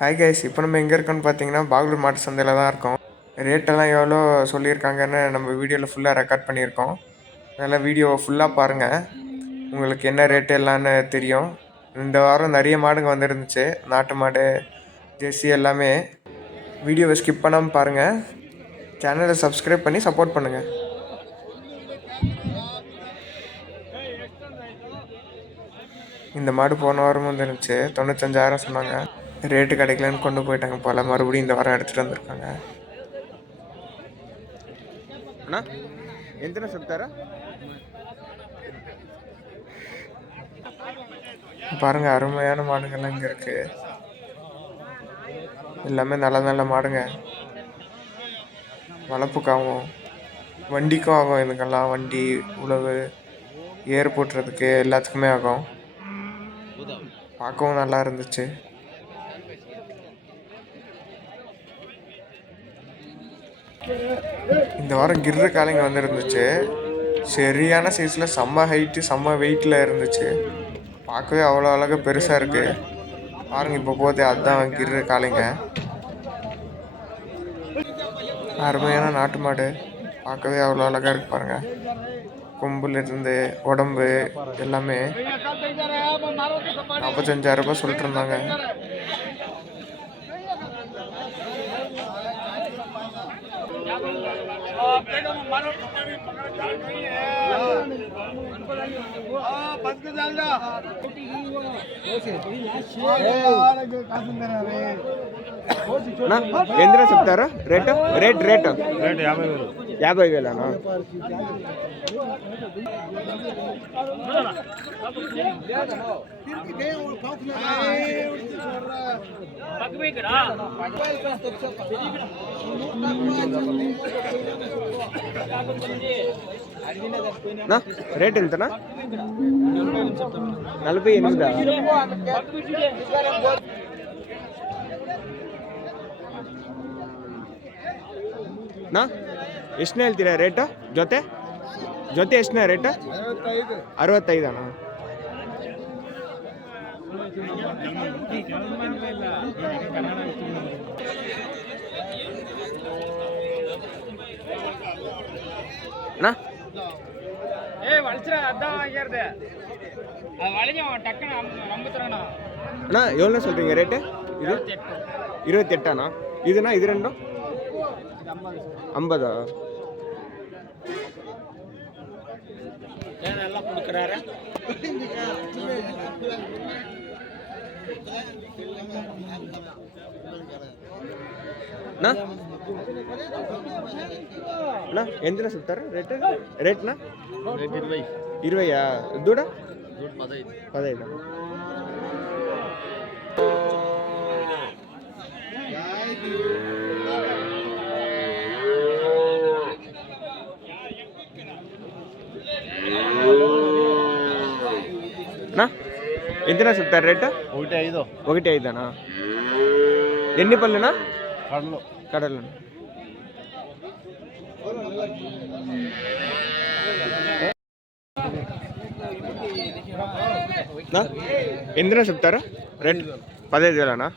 Hi guys, இப்போ நம்ம எங்கே இருக்கோம்னு பார்த்தீங்கன்னா பாகலூர் மாட்டு சந்தையில் தான் இருக்கோம். ரேட்டெல்லாம் எவ்வளோ சொல்லியிருக்காங்கன்னு நம்ம வீடியோவில் ஃபுல்லாக ரெக்கார்ட் பண்ணியிருக்கோம். அதனால் வீடியோவை ஃபுல்லாக பாருங்கள், உங்களுக்கு என்ன ரேட்டு எல்லான்னு தெரியும். இந்த வாரம் நிறைய மாடுங்க வந்துருந்துச்சு, நாட்டு மாடு, ஜெர்சி எல்லாமே. வீடியோவை ஸ்கிப் பண்ணாமல் பாருங்கள், சேனலை சப்ஸ்கிரைப் பண்ணி சப்போர்ட் பண்ணுங்கள். இந்த மாடு போன வாரம் வந்துருந்துச்சு, 95,000 சொன்னாங்க. ரேட்டு கிடைக்கலன்னு கொண்டு போயிட்டாங்க போல், மறுபடியும் இந்த வாரம் எடுத்துகிட்டு வந்திருக்காங்க. அண்ணா எத்தனை சொல்லிட்டாரா பாருங்க, அருமையான மாடுங்கள்லாம் இங்கே இருக்கு. எல்லாமே நல்ல நல்ல மாடுங்க. வளர்ப்புக்காகும், வண்டிக்கும் ஆகும். இதுக்கெல்லாம் வண்டி, உழவு, ஏர் போட்டுறதுக்கு எல்லாத்துக்குமே ஆகும். பார்க்கவும் நல்லா இருந்துச்சு. இந்த வாரம் கிர்ரு காலைங்க வந்துருந்துச்சு. சரியான சைஸில் செம்ம ஹைட்டு, செம்ம வெயிட்டில் இருந்துச்சு. பார்க்கவே அவ்வளோ அழகாக பெருசாக இருக்குது. பாருங்க, இப்போ போதே அதுதான் கிர்ரு காலைங்க. அருமையான நாட்டு மாடு, பார்க்கவே அவ்வளோ அழகாக இருக்கு பாருங்க. கொம்புலேருந்து உடம்பு எல்லாமே 45,000 ரூபாய் சொல்லிட்டு இருந்தாங்க. ఎంత చెప్తారా రేటు? రేట్ 50,000 రేట్ ఎంతనా? 48. ಎಷ್ಟು ಹೇಳ್ತೀರಾ ರೇಟು? ಜೊತೆ ಎಷ್ಟನೇ ರೇಟು? 65. அண்ணா அண்ணா எவ்வளோ சொல்கிறீங்க ரேட்டு? இது 28. இதுண்ணா இது ரெண்டும் 50. நல்லா கொடுக்குறாரு. అన్నా ఎంత చెప్తారు రేట్? రేట్నా 20. దూడ 15. ఎంతనా చెప్తారు రేట్? 1.5. ఎన్ని పళ్ళునా? కడలు. ఎంతనా చెప్తారా రేట్? 15,000.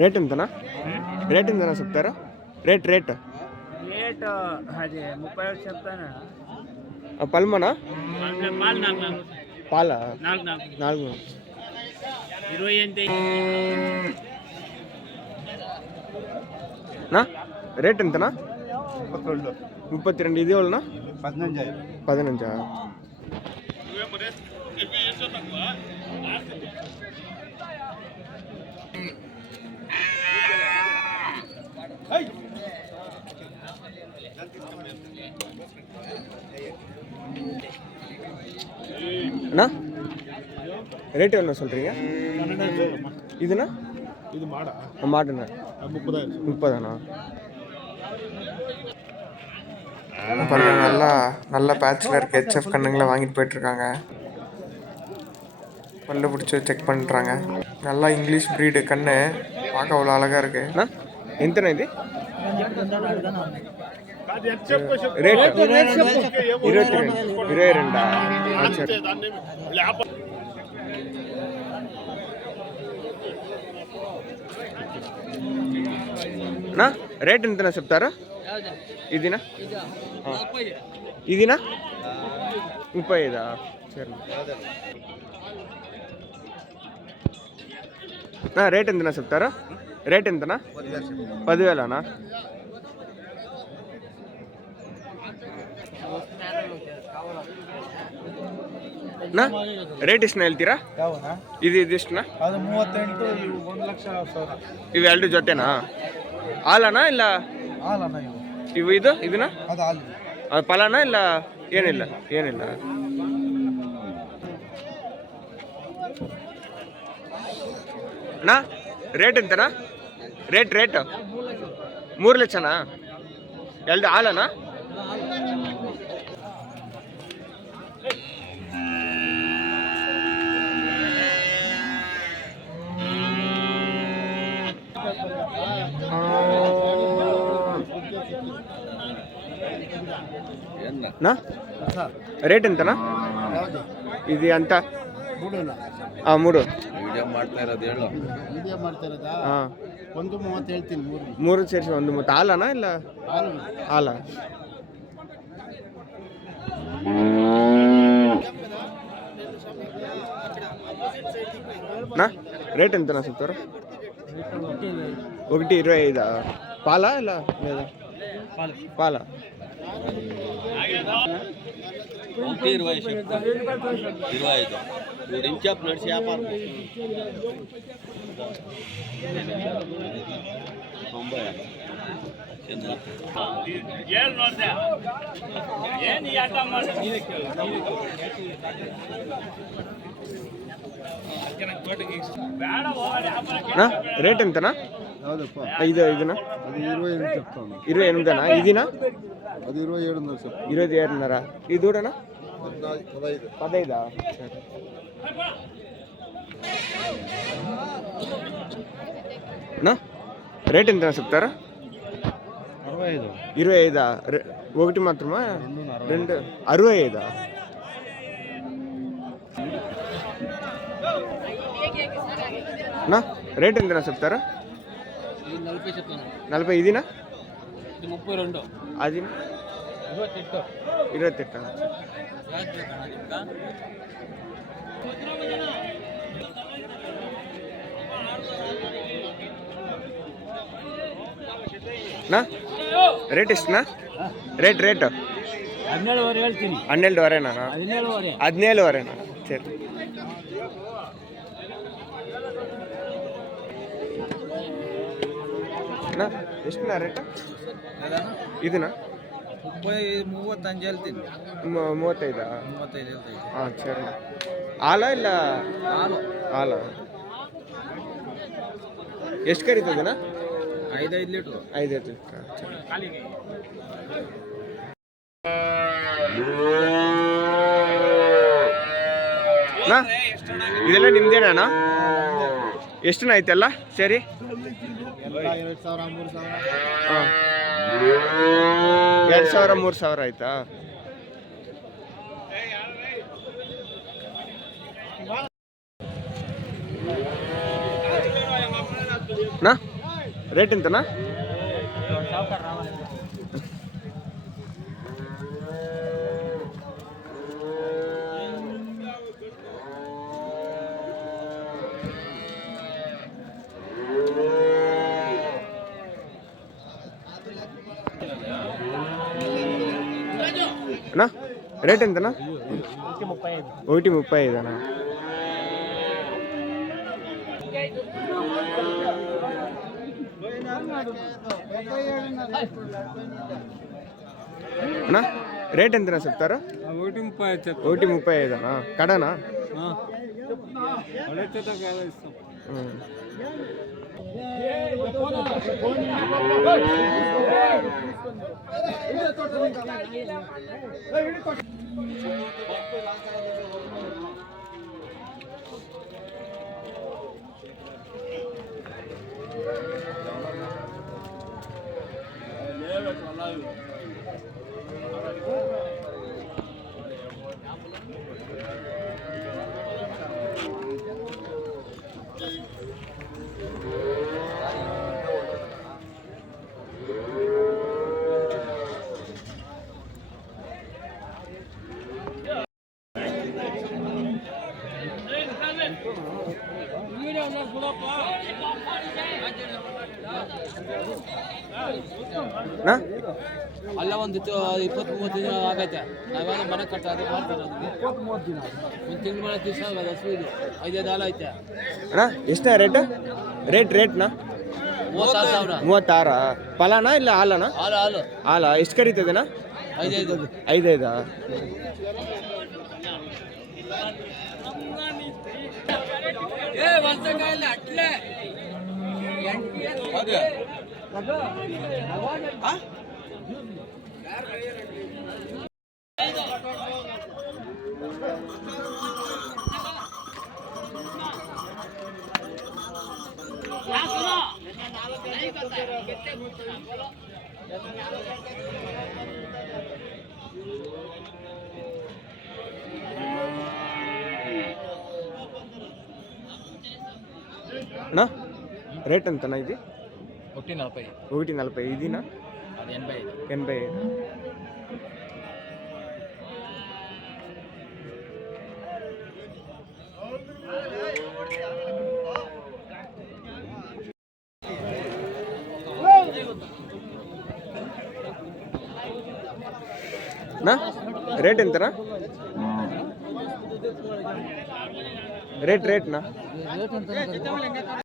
రేట్ ఎంతనా? రేట్ ఎంతనా చెప్తారా? రేట్ రేట్ అది 30 చెప్తానా? పల్మనా? పాల 4. 20. రేట్ ఎంతనా? 32. ఇది ఎవరునా? 15. அண்ணா ரேட்டு என்ன சொல்கிறீங்க? இதுண்ணா? இது மாடுண்ணா 30. பாருங்க, நல்லா பேட்சில் இருக்க ஹெச்எஃப் கண்ணுங்களை வாங்கிட்டு போயிட்டுருக்காங்க. பல்லு பிடிச்சி செக் பண்ணுறாங்க. நல்லா இங்கிலீஷ் ப்ரீடு கண்ணு, பார்க்க அவ்வளோ அழகாக இருக்குது. எந்தண்ணா இது? రేట్ 22 నా రేట్ ఎంతనా చెప్తారా? ఇదినా ఇదినా 35 సరే. రేట్ ఎంతనా చెప్తారా? రేట్ ఎంతనా? 10,000 ನಾ ರೇಟ್ ಎಷ್ಟು ಹೇಳ್ತೀರಾ? ಇದು ಇದಿಷ್ಟನಾ? ಅದು 38, 1,00,000 ಇವು ಎರಡು ಜೊತೆನಾ? ಹಾಲನಾ ಇಲ್ಲ ಹಾಲಣ್ಣ ಇವು ಇದು ಇದನ್ನ ಅದು ಹಾಲು ಅದು ಫಲನಾ ಇಲ್ಲ ಏನಿಲ್ಲ ಏನಿಲ್ಲ ನಾ ರೇಟ್ ಎಂತನಾ? ರೇಟ್ 3 ಲಕ್ಷನಾ? ಎರಡು ಹಾಲನಾ? ನಾ ರೇಟ್ ಎಂತನಾ? ಇದು ಅಂತ 3 ವಿಡಿಯೋ ಮಾಡ್ತಾ ಇರೋದು ಹೇಳು. ವಿಡಿಯೋ ಮಾಡ್ತಾ ಇರೋದಾ? ಹಾಂ 1.30 ಹೇಳ್ತೀನಿ. 3 ಸೇರಿಸಿ 1.30 ಹಾಲನಾ ಇಲ್ಲ ಹಾಲ? ನಾ ರೇಟ್ ಎಂತನಾ ಸಿಗ್ತಾರ? 1.25 ಪಾಲ ಇಲ್ಲ ಪಾಲ? 1.25 ఇంచాప్ నడిచి వ్యాపారం 90 ರೇಟ್ ಎಂತನಾ? ಇದು ಇದನ್ನ 28 చెప్తాను. 28 ఇదినా? అది 27 చెప్తాను. 27.5 ఇది దూడనా? 15 నా రేట్ ఎంత చెప్తారా? 25 ఒకటి మాత్రమా? 2 65 నా రేట్ ఎంత చెప్తారా? 40 ఇదినా? 32 అది 28 ನಾ ರೇಟ್ ಎಷ್ಟುನಾ? ರೇಟ್ 12 ಹೇಳ್ತೀನಿ. 12ವರೆನಾ? 17ವರೆನಾ? ಸರಿ. ನಾ ಎಷ್ಟುನಾ ರೇಟ್ ಇದನ್ನ? 35 ಹೇಳ್ತೀನಿ. 35 ಹೇಳ್ತೀನಿ. ಹಾಂ ಸರಿ. ಹಾಲ ಇಲ್ಲ ಹಾಲ? ಎಷ್ಟು ಕರೀತದಣ್ಣ? 5 ಲೀಟ್ರು. 5 ಲೀಟ್ರ್. ಇದೆಲ್ಲ ನಿಮ್ದೇನಣ್ಣ? ಎಷ್ಟುನ ಐತೆಲ್ಲ ಸರಿ? 2,000 ಹಾಂ 2,000 3,000 ಆಯ್ತಾ? ನಾ ರೇಟ್ ಎಂತನಾ? అన్నా రేట్ ఎంతనా? 1.35 అన్నా. అన్నా రేట్ ఎంతనా చెప్తారా? 1.35 అన్నా. కడనా? ನಾ ಅಲ್ಲ ಒಂದು 20-30 ದಿನ ಆಗೈತೆ. ನಾವೆಲ್ಲ ಮನೆ ಕಟ್ಟೋದು ಮಾಡ್ತಾರೆ. 20-30 ದಿನ ಒಂದು ತಿಂಗಳು ಮನೆ ದಿವಸ ಆಗೋದು. ಹಸು ಇದು 5-5 ಹಾಲು ಐತೆ. ಅಣ್ಣ ಎಷ್ಟೇ ರೇಟ್ನಾ 36,000. 36 ಫಲಾನಾ ಇಲ್ಲ ಹಾಲನಾ? ಹಾಲು ಹಾಲ ಎಷ್ಟು ಕರೀತದೇನಾ? 5-5. 5 ಅಣ್ಣ ರೇಟ್ ಅಂತನಾ ಇದು? 40. 140 ಇದೀನಾ? ಅದು 85. 85. ನಾ ರೇಟ್ ಎಂತನಾ? ರೇಟ್ನಾ?